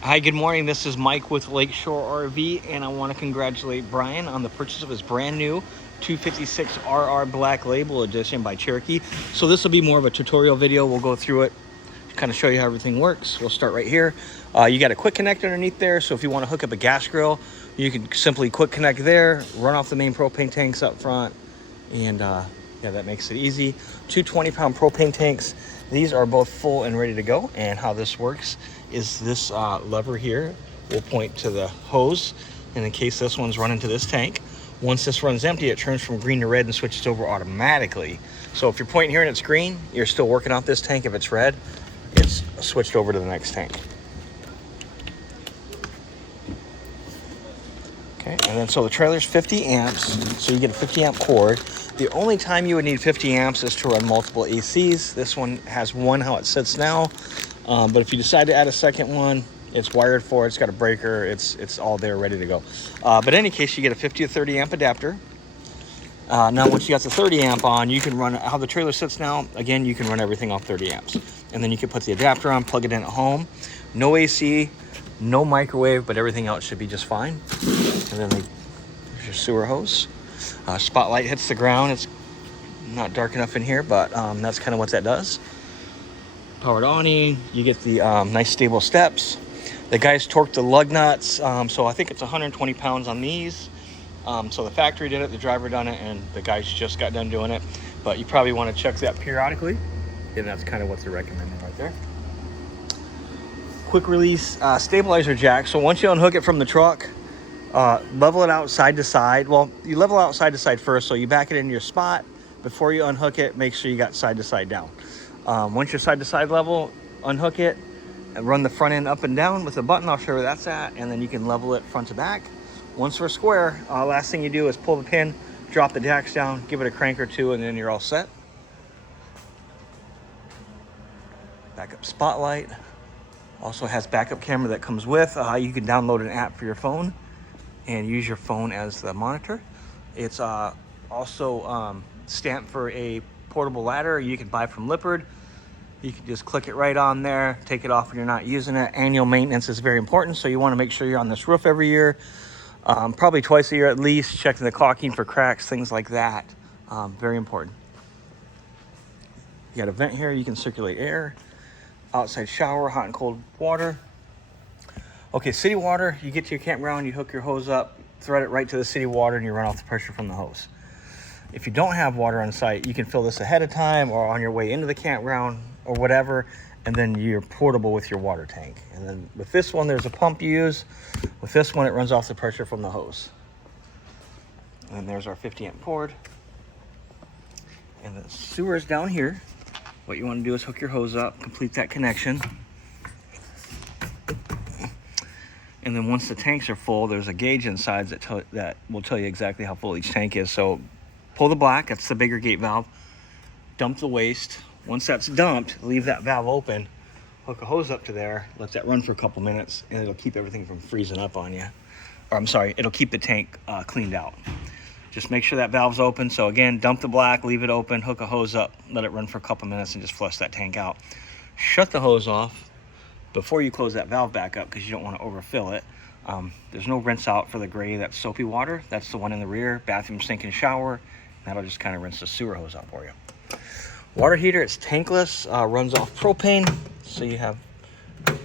Hi, good morning. This is Mike with Lakeshore RV, and I want to congratulate Brian on the purchase of his brand new 256 RR Black Label Edition by Cherokee. So this will be more of a tutorial video. We'll go through it, kind of show you how everything works. We'll start right here. You got a quick connect underneath there, so if you want to hook up a gas grill, you can simply quick connect there, run off the main propane tanks up front, and yeah, that makes it easy. Two 20-pound propane tanks. These are both full and ready to go, and how this works is this lever here will point to the hose, and in case this one's running to this tank, once this runs empty, it turns from green to red and switches over automatically. So if you're pointing here and it's green, you're still working off this tank. If it's red, it's switched over to the next tank. Okay, and then so the trailer's 50 amps, so you get a 50 amp cord. The only time you would need 50 amps is to run multiple ACs. This one has one how it sits now, but if you decide to add a second one, it's wired for it. It's got a breaker. It's all there ready to go. But in any case, you get a 50 to 30 amp adapter. Now, once you got the 30 amp on, you can run how the trailer sits now. Again, you can run everything off 30 amps, and then you can put the adapter on, plug it in at home. No AC, no microwave, but everything else should be just fine. And then there's your sewer hose. Spotlight hits the ground. It's not dark enough in here, but that's kind of what that does. Powered awning. You get the nice stable steps. The guys torqued the lug nuts, so I think it's 120 pounds on these. So the factory did it, the driver done it, and the guys just got done doing it. But you probably want to check that periodically, and that's kind of what they're recommending right there. Quick release stabilizer jack. So once you unhook it from the truck, level it out side to side. Well, you level out side to side first, so you back it into your spot. Before you unhook it, make sure you got side to side down. Once you're side to side level, unhook it and run the front end up and down with a button. I'll show you where that's at, and then you can level it front to back. Once we're square, last thing you do is pull the pin, drop the jacks down, give it a crank or two, and then you're all set. Backup spotlight. Also has backup camera that comes with. You can download an app for your phone and use your phone as the monitor. It's also stamped for a portable ladder you can buy from Lippard. You can just click it right on there, take it off when you're not using it. Annual maintenance is very important, so you want to make sure you're on this roof every year, probably twice a year at least, checking the caulking for cracks, things like that. Very important. You got a vent here, you can circulate air. Outside shower, hot and cold water. Okay, city water, you get to your campground, you hook your hose up, thread it right to the city water, and you run off the pressure from the hose. If you don't have water on site, you can fill this ahead of time or on your way into the campground or whatever, and then you're portable with your water tank. And then with this one, there's a pump you use. With this one, it runs off the pressure from the hose. And there's our 50 amp cord. And the sewer is down here. What you want to do is hook your hose up, complete that connection. And then once the tanks are full, there's a gauge inside that will tell you exactly how full each tank is. So pull the black, that's the bigger gate valve. Dump the waste. Once that's dumped, leave that valve open. Hook a hose up to there, let that run for a couple minutes, and it'll keep everything from freezing up on you. Or I'm sorry, it'll keep the tank cleaned out. Just make sure that valve's open. So again, dump the black, leave it open, hook a hose up, let it run for a couple minutes, and just flush that tank out. Shut the hose off before you close that valve back up, because you don't want to overfill it. There's no rinse out for the gray, that's soapy water. That's the one in the rear, bathroom, sink, and shower. That'll just kind of rinse the sewer hose out for you. Water heater, it's tankless, runs off propane. So you have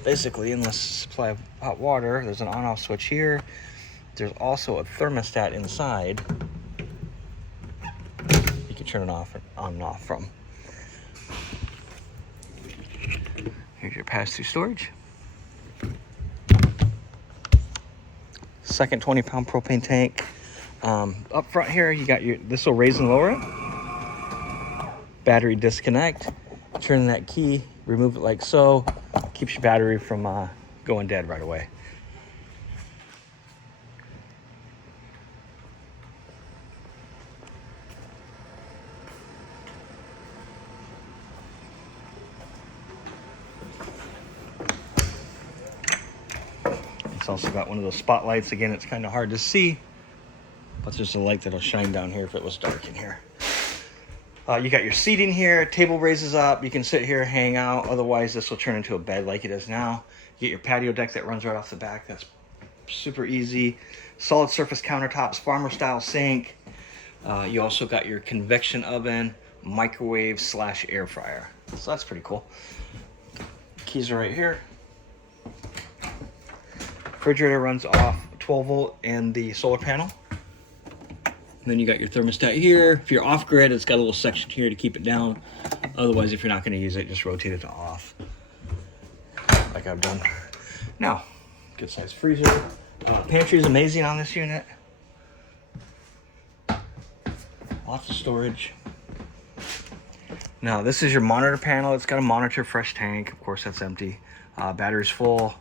basically endless supply of hot water. There's an on-off switch here. There's also a thermostat inside you can turn it off on and off from. Here's your pass-through storage. Second 20-pound propane tank. Up front here, you got this will raise and lower it. Battery disconnect. Turn that key, remove it like so. Keeps your battery from going dead right away. It's also got one of those spotlights. Again, it's kind of hard to see, but there's a light that'll shine down here if it was dark in here. You got your seating here, table raises up, you can sit here, hang out. Otherwise, this will turn into a bed like it is now. You get your patio deck that runs right off the back. That's super easy. Solid surface countertops, farmer style sink. You also got your convection oven, microwave / air fryer. So that's pretty cool. Keys are right here. Refrigerator runs off 12 volt and the solar panel. And then you got your thermostat here. If you're off grid, it's got a little section here to keep it down. Otherwise, if you're not going to use it, just rotate it to off, like I've done. Now, good size freezer. Pantry is amazing on this unit. Lots of storage. Now, this is your monitor panel. It's got a monitor fresh tank. Of course, that's empty. Battery's full.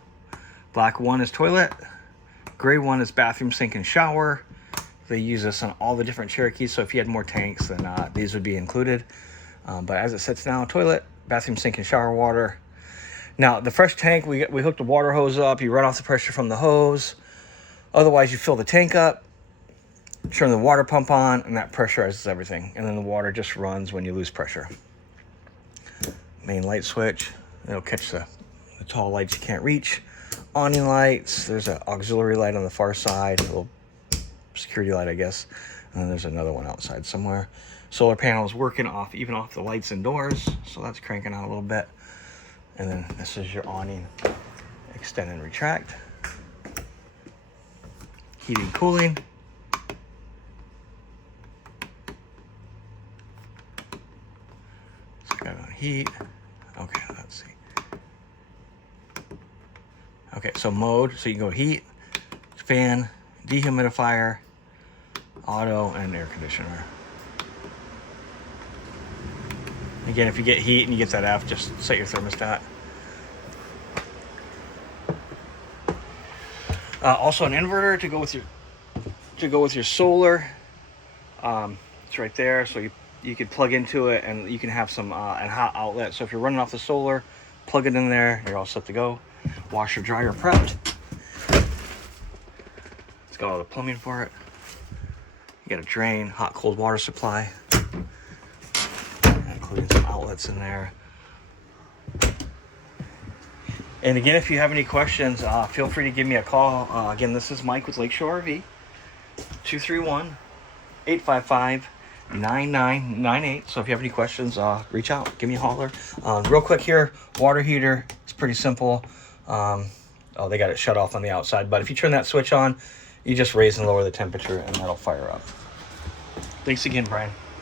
Black one is toilet. Gray one is bathroom, sink, and shower. They use this on all the different Cherokees, so if you had more tanks, then these would be included. But as it sits now, toilet, bathroom, sink, and shower water. Now, the fresh tank, we hooked the water hose up. You run off the pressure from the hose. Otherwise, you fill the tank up, turn the water pump on, and that pressurizes everything. And then the water just runs when you lose pressure. Main light switch. It'll catch the tall lights you can't reach. Awning lights. There's an auxiliary light on the far side. A little security light, I guess. And then there's another one outside somewhere. Solar panel is working off, even off the lights indoors. So that's cranking out a little bit. And then this is your awning. Extend and retract. Heating, cooling. So got on heat. Okay, let's see. Okay, so mode, so you can go heat, fan, dehumidifier, auto, and air conditioner. Again, if you get heat and you get that F, just set your thermostat. Also an inverter to go with your solar. It's right there, so you could plug into it, and you can have some a hot outlet. So if you're running off the solar, plug it in there. You're all set to go. Washer dryer prepped. It's got all the plumbing for it. You got a drain, hot cold water supply, including some outlets in there. And again, if you have any questions, feel free to give me a call. Again, this is Mike with Lakeshore RV. 231-855-9998. So if you have any questions, reach out, give me a holler. Real quick here, water heater. It's pretty simple. Oh, they got it shut off on the outside, but if you turn that switch on, you just raise and lower the temperature and that'll fire up. Thanks again, Brian.